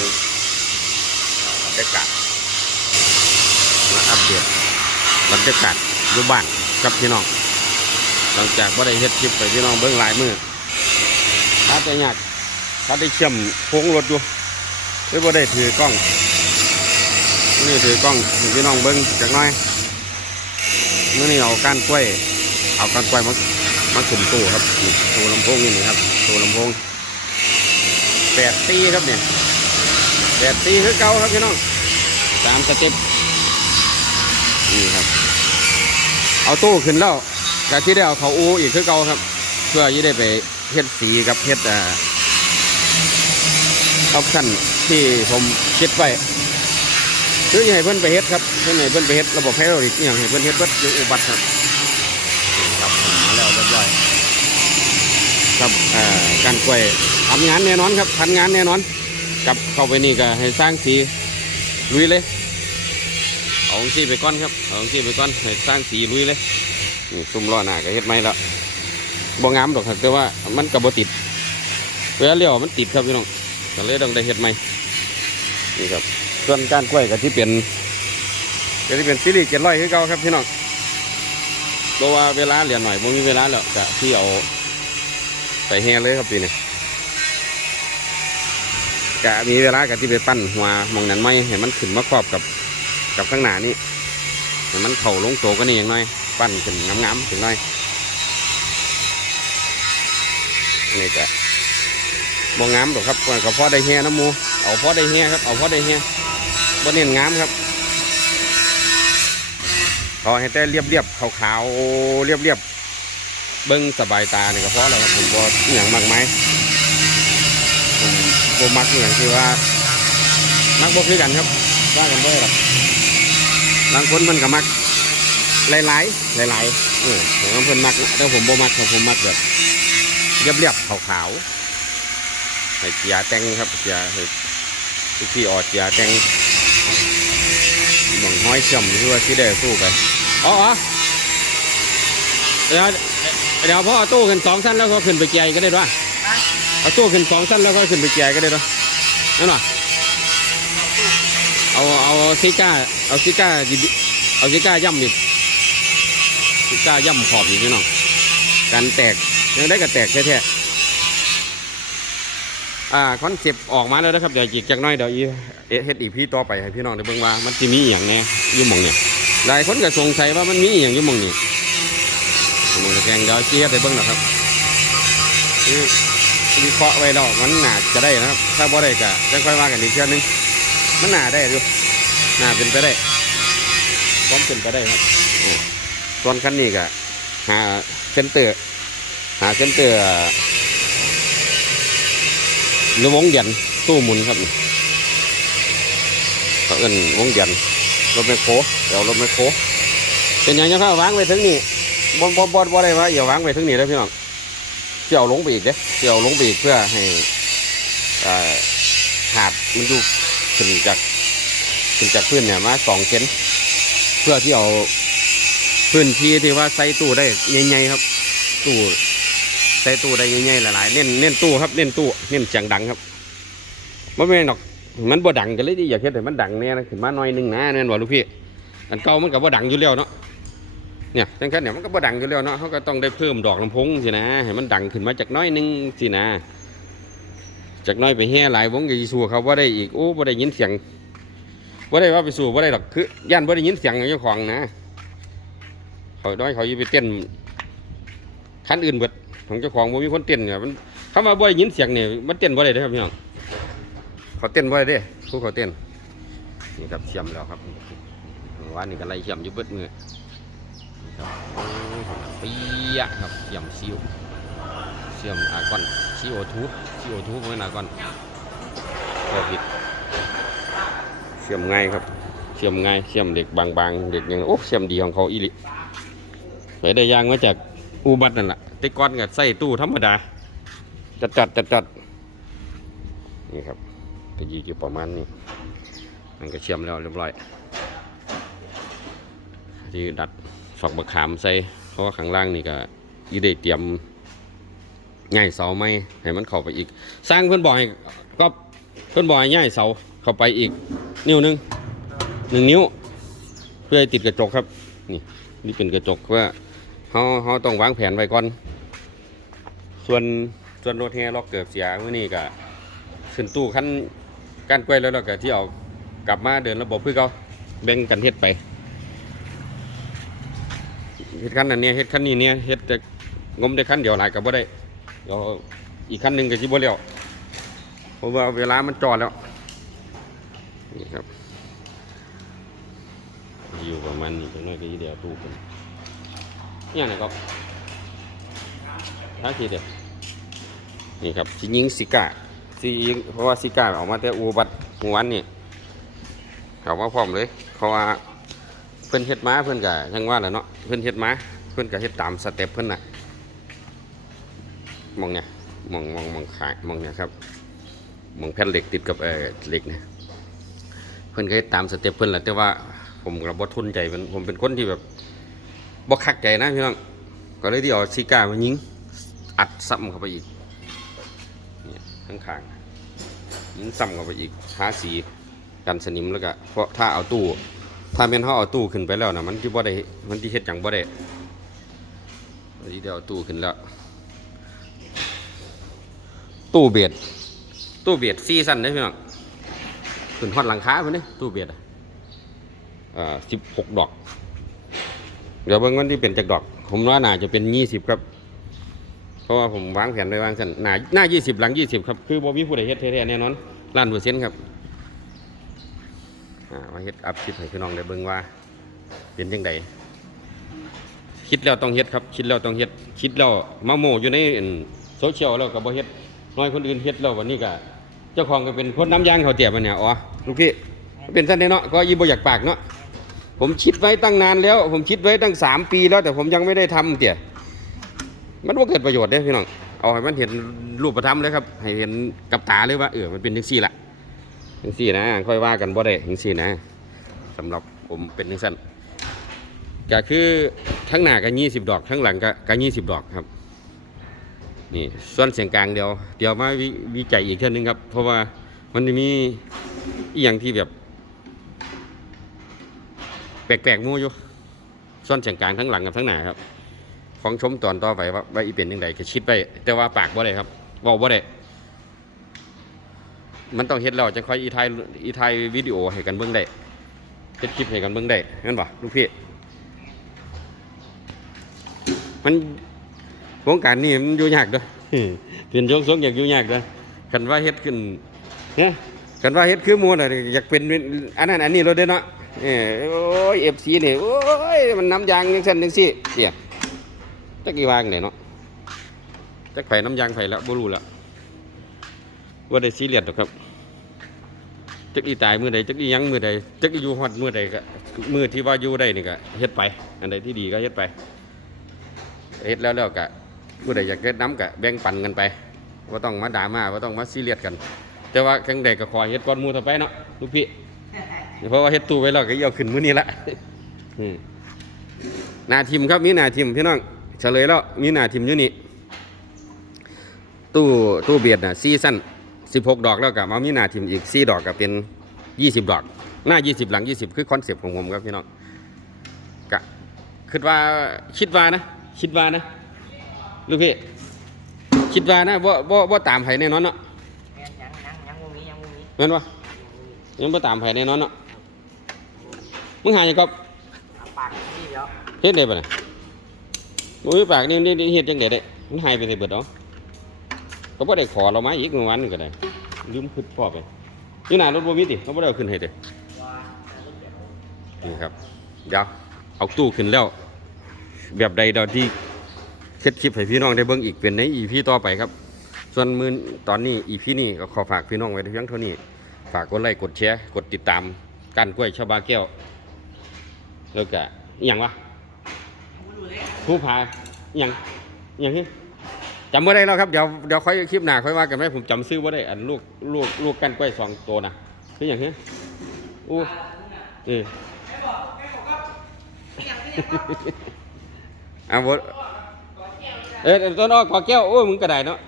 บิ่งบรรยากาศมาอัปเดตบรรยากาศอยู่บ้านกับพี่น้องหลังจากว่าได้เฮ็ดคลิปไปพี่น้องเบิ่งหลายมือถ้าจะยากถ้าได้เชื่อมโค้งรถอยู่หรือว่าได้ถือกล้องนี่ถือกล้องให้พี่น้องเบิ่งจักหน่อยมื่อนี้เอาก้านกล้วย เอาก้านกล้วยมามาขึ้นตู้ครับนี่ตู้ลำโพงนี่นี่ครับตู้ลำโพงแปดตีครับเนี่ย แปดตีคือเก่าครับพี่น้องสามสเต็ปนี่ครับ เอาตู้ขึ้นแล้วกะที่ได้เอาเขาอูอีกคือเก่าครับ เพื่อที่ได้ไปเฮ็ดสีกับเฮ็ดอ่าออปชั่นที่ผมคิดไว้คือให้เพิ่นไปเฮ็ดครับเพิ่นให้เพิ่นไปเฮ็ดระบบไฮดรอลิกอย่างให้เพิ่นเฮ็ดเบิดอยู่อุบัติครับนี่ครับมาแล้วเรียบร้อยครับอ่าการกล้วยทำงานแน่นอนครับทันงานแน่นอน กับเข้าไปนี่ก็ให้สร้างสีลุยเลย เอาของซี่ไปก้อนครับ เอาของซี่ไปก้อนให้สร้างสีลุยเลยนี่ซุ่มล้อหน้าก็เฮ็ดไม่แล้วบ่งามดอกครับแต่ว่ามันก็บ่ติดเวลาเลี้ยวมันติดครับพี่น้องก็เลยต้องได้เฮ็ดใหม่นี่ครับส่วนการกล้วยก็ที่เป็นก็ที่เป็นซีรีส์เจ็ดร้อยคือเก่าครับพี่น้องเพราะว่าเวลาเหลือหน่อยบ่มีเวลาแล้วก็ที่เอาไปแห่เลยครับปีนี้ กะมีเวลาก็ที่ไปปั้นหัวมองนั้นไม่ให้มันขึ้นมาครอบกับกับข้างหน้านี่ให้มันเข่าลงโตก็นี่อย่างน้อย ปั้นขึ้นงามๆถึงน้อยนี่ก็บ่งามดอกครับก็พอได้แฮ่น้ำมูเอาพอได้แฮ่ครับเอาพอได้แฮ่บ่เน้นงามครับเอาให้แต่เรียบๆขาวๆเรียบๆเบิ้งสบายตาเนี่ก็พอแล้วครับผมบ่อย่างมากมายผม บ่มักอหย่างที่ว่ามักบ่คือกันครับว่ากันบ่หรอกบางคนมันก็มักหลายหลายหลายหลายๆเออแต่บางคนมักแต่ผมบ่มักครับผมมักแบบเรียบเรียบๆขาวๆให้เจียแต่งครับเจียให้พี่ออดเจียแต่งหมองห้อยเชื่อมที่ว่าที่ได้สู้ไปอ๋ออ๋อเดี๋ยวเดี๋ยวพ่อเอาตู้ขึ้นสองชั้นแล้วก็ขึ้นไปเจียก็ได้ด้วย เอาตู้ขึ้นสองชั้นแล้วก็ขึ้นไปเจียก็ได้ด้วยนั่นหรอเอาเอาซิก้าเอาซิก้าดิเอาซิก้าย่ำอีกซิก้าย่ำขอบอีกพี่น้องกันแตกยังได้กับแตกแท้ๆอ่าคอนเซปต์ออกมาแล้วนะครับเดี๋ยวอีกจากน้อยเดี๋ยวอีเฮ็ดอีพี่ต่อไปให้พี่น้องได้เบิ่งว่ามันจะมีอย่างแน่ยุ่มองเนี่ยหลายคนก็สงสัยว่ามันมีอย่างยุ่มองนี่มองตะแกงเดี๋ยวชี้ให้เบิ่งนะครับคือ วิเคราะห์ไว้แล้วมันหนาจะได้นะครับ ถ้าบ่ได้ก็จะค่อยว่ากันอีกเทื่อนึงมันหนาได้อยู่หนาเป็นไปได้พร้อมเป็นไปได้ครับอ่าส่วนคันนี้ก็หาเซนเตอร์หาเซนเตอร์หรือวงเดียนตู้หมุนครับเขาเอิ้นวงเดียนรถไมคโครเดี๋ยวรถไมคโครเป็นอย่างนี้ครับวางไว้ถึงนี่บนบนบนบนอะไรวะอย่าวางไว้ถึงนี่แล้วพี่น้อง เสี่ยวลงไปอีกเด้เสี่ยวลงไปอีกเพื่อให้หาดมันดูขึ้นจากขึ้นจากพื้นเนี่ยมาสองเซนเพื่อที่เอาพื้นที่ที่ว่าใส่ตู้ได้ใหญ่ๆครับ ตู้ใส่ตู้ได้ใหญ่ๆหลายๆเน้นเน้นตู้ครับเน้นตู้เน้นเสียงดังครับไม่แม่นหรอกมันบ่ดังกันเลยที่อยากเห็นแต่มันดังเนี่ยนะขึ้นมาหน่อยหนึงนะเนี่ยว่าลูกพี่อันเก่ามันก็บ่ดังอยู่แล้วเนาะ เนี่ยจังคันเนี่ยมันก็บ่ดังอยู่แล้วเนาะเขาก็ต้องได้เพิ่มดอกลำโพงสินะให้มันดังขึ้นมาจากน้อยหนึงสินะ จากน้อยไปแห่หลายวงก็สิสู้เขาว่าได้อีกโอ้บ่ได้ยินเสียงบ่ได้ว่าไปสู้บ่ได้หรอกคือย่านบ่ได้ยินเสียงของเจ้าของนะเขาน้อยเขายู่ไปเต้นคันอื่นเบิดของเจ้าของบ่มีคนเต้นเนี่ยมันคำว่าบ่ได้ยินเสียงเนี่ยมันเต้นบ่ได้เด้ครับพี่น้องเขาเต้นบ่ได้เด้ผู้เขาเต้นนี่ครับเชื่อมแล้วครับวันนี้ก็ไล่เชื่อมอยู่เบิดมือ ครับโอ้เปียะครับเชื่อมซิวเชื่อมอากอนซิโอทูซิโอทูเมื่อนากอนก็ผิดเชื่อมง่ายครับเชื่อมง่ายเชื่อมเด็กบางๆเด็กยังโอ้เชื่อมดีของเขาอีลิไปได้ยางมาจากอูบัตนั่นแหละต่ก่อนก็ใส่ตู้ธรรมดาจัดจัดจัดจัดนี่ครับตะกี้อยู่ประมาณนี้มันก็เชื่อมแล้วเรียบร้อยที่ดัด ฝักมะขามใส่เพราะว่าข้างล่างนี่ก็อีได้เตรียมง่ายเสาไม้ให้มันเข้าไปอีก สร้างเพื่อนบอกให้ก็เพิ่อนบอกให้ย้ายเสาเข้าไปอีก นิ้วหนึงหนึ่งนิ้ว เพื่อให้ติดกระจกครับ นี่นี่เป็นกระจกว่าเขาเขาต้องวางแผนไว้ก่อน ส่วนส่วนรถแฮล็อกเกิดเสียเมื่อนี้ก็ขึ้นตู้ขั้นก้านกล้วยแล้วเราก็ที่เอากลับมาเดินระบบเพื่อเขาแบ่งกันเฮ็ดไป เฮ็ดขั้นอันเนี้ยเฮ็ดขั้นนี้เนี่ยเฮ็ดแต่งมได้ขั้นเดียวหลายกับบ่ได้เดี๋ยวอีกขั้นหนึ่งก็สิบ่แล้วเพราะว่าเวลามันจอดแล้วนี่ครับอยู่ประมาณนี้จังน้อยก็ยีเดียวตู้กันนี่ไหนครับท้าทีเดียวนี่ครับสิยิงสิกาสิยิงเพราะว่าสิกาออกมาแต่อูบัดหัววันนี่เขามาพร้อมเลยเพราะว่า เพิ่นเฮ็ดมาเพิ่นก็ยังว่าแหละเนาะเพิ่นเฮ็ดมาเพิ่นก็เฮ็ดตามสเต็ปเพิ่นน่ะมองเนี่ยมองมองมองขายมองเนี่ยครับมองแผ่นเหล็กติดกับเอ่อเหล็กเนี่ยเพิ่นก็เฮ็ดตามสเต็ปเพิ่นแหละแต่ว่าผมกับ่ทุนใจมันผมเป็นคนที่แบบบ่คักใจนะพี่น้องก็เลยที่เอาซิก้ามายิงอัดซ้ำเข้าไปอีกเนี่ยข้างๆยิงซ้ำเข้าไปอีกหาสีกันสนิมแล้วก็เพราะถ้าเอาตู้ ถ้าแม่นเขาเอาตู้ขึ้นไปแล้วนะมันที่บ่ได้มันที่เฮ็ดหยังบ่ได้ที่เดียวเอาตู้ขึ้นแล้ว ตู้เบียดตู้เบียดซีซั่นเด้พี่น้องขึ้นฮอดหลังคาเพิ่นเด้ตู้เบียดอะสิบหกดอก เดี๋ยวเบิ่งวันที่เป็นจากดอก ผมว่าน่าจะเป็นยี่สิบครับ เพราะว่าผมวางแผนไว้วางสันหน้าหน้ายี่สิบหลังยี่สิบครับ คือบ่มีผู้ใดเฮ็ดแท้ๆแน่นอนล้านเปอร์เซ็นต์ครับ มาเฮ็ดอัพคลิปให้พี่น้องได้เบิ่งว่า เป็นจังไดคิดแล้วต้องเฮ็ดครับ คิดแล้วต้องเฮ็ดคิดแล้วมาโมอยู่ในโซเชียลแล้วก็บ่เฮ็ดน้อยคนอื่นเฮ็ดแล้ววันนี้ก็เจ้าของก็เป็นคนน้ำยางเขาเตียบมันเนี่ยอ๋อลูกพี่เป็นท่านเนาะก็ยีบอยากปากเนาะผมคิดไว้ตั้งนานแล้ว ผมคิดไว้ตั้งสามปีแล้ว แต่ผมยังไม่ได้ทำเตี่ยมันว่าเกิดประโยชน์เด้พี่น้องเอาให้มันเห็นรูปธรรมเลยครับ ให้เห็นกับตาเลยว่าเออมันเป็นจังซี่ละ จังซี่นะค่อยว่ากันบ่ได้จังซี่นะสำหรับผมเป็นจังซั่นก็คือทั้งหน้าก็ยี่สิบดอกทั้งหลังก็ก็ยี่สิบดอกครับนี่ส่วนเสียงกลางเดียวเดี๋ยวมาวิวิจัยอีกเท่านึงครับ เพราะว่ามันจะมีอีกอย่างที่แบบ แปลกๆมู่อยู่ส่วนเสียงกลางทั้งหลังกับทั้งหน้าครับ ของชมตอนต่อไปว่าว่าอีเป็นยังไงก็คิดไปแต่ว่าปากบ่ได้ครับเว่าบ่ได้ มันต้องเฮ็ดแล้วจะค่อยอีไทยอีไทยวิดีโอให้กันเบิ่งได้เฮ็ดคลิปให้กันเบิ่งได้งั้นบ่ลูกพี่มันวงการนี้มันอยู่ยากเด้อเปลี่ยนยงสงอยากอยู่ยากเด้อคันว่าเฮ็ดขึ้นเนี่ยคันว่าเฮ็ดคือมูน่ะอยากเป็นอันนั้นอันนี้เราเด้เนาะเออโอ้ย FC นี่โอ้ยมันน้ำยางจังซั่นจังซี่เดี๋ยจักอีวางได้เนาะจักไผน้ำยางไผแล้วบ่รู้แล้ว ว่าได้ซีเรียสดอกครับจักอีตายมื้อใดจักอีหยังมื้อใดจักอีอยู่ฮอดมื้อใดก็มื้อที่ว่าอยู่ได้นี่ก็เฮ็ดไป อันใดที่ดีก็เฮ็ดไปเฮ็ดแล้วแล้วกะผู้ใดอยากเฮ็ดน้ำกะแบ่งปันกันไปว่าต้องมาด่ามาว่าต้องมาซีเรียสกัน แต่ว่าแข่งใดก็ขอเฮ็ดก้อนหมูต่อไปเนาะลูกพี่เพราะว่าเฮ็ดตู้ไว้แล้วก็เอาขึ้นมื้อนี้ละอืมหนาทิมครับมีหนาทิมพี่น้องเฉลยแล้วมีหนาทิมอยู่นี่ตู้ตู้เบียดน่ะซีซั่น 16 ดอกแล้วก็มามีหนาทิมอีก 4 ดอกก็เป็น 20 ดอก หน้า 20 หลัง 20 คือคอนเซปต์ของผมครับพี่น้องกะคิดว่าคิดว่านะ คิดว่านะลูกพี่คิดว่านะว่าว่าว่าตามไผแน่นอนเนาะแม่นยังยังยังบ่มียังบ่มีแม่นวะยังบ่ตามไผแน่นอนเนาะมึงหาหยังก็เอาปากนี่เดี๋ยวเฮ็ดได้บ่น่ะบ่มีปากนี่นี่นี่เฮ็ดจังได๋ได้มันหายไปไสเบิดเนาะ ก็บ่ได้ขอเรามาอีกเมื่อวานนี่ก็ได้ลืมคิดพ่อไปอยู่หน้ารถบ่มีติเขาบ่ได้เอาขึ้นให้เด้ว่าจะรู้เดี๋ยนี่ครับเดี๋ยวเอาตู้ขึ้นแล้ว แบบใดดาที่เช็ดคลิปให้พี่น้องได้เบิ่งอีกเป็นในอีพีต่อไปครับ ส่วนมือตอนนี้อีพีนี้ก็ขอฝากพี่น้องไว้เพียงเท่านี้ ฝากกดไลค์กดแชร์กดติดตามกันกล้วยชาวบาแก้วแล้วก็อย่างวะผู้พาอย่างอย่างที่ จำไม่ได้แล้วครับเดี๋ยวเดี๋ยวค่อยคลิปหน้าค่อยว่ากันไหมผมจำซื้อว่าได้อันลูกลูกลูกกันกล้วยสองตัวนะคืออย่างนี้อู้เออเอาบดเออต้นอ้อกอแก้วโอ้ยมึงกระไดเนาะ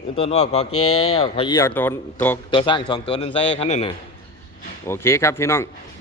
เตัวอ้อกอแก้วเขาเยี่ยวตัวตัวตัวสร้างสองตัวนั้นใส่คันนั้นน่ะโอเคครับพี่น้องค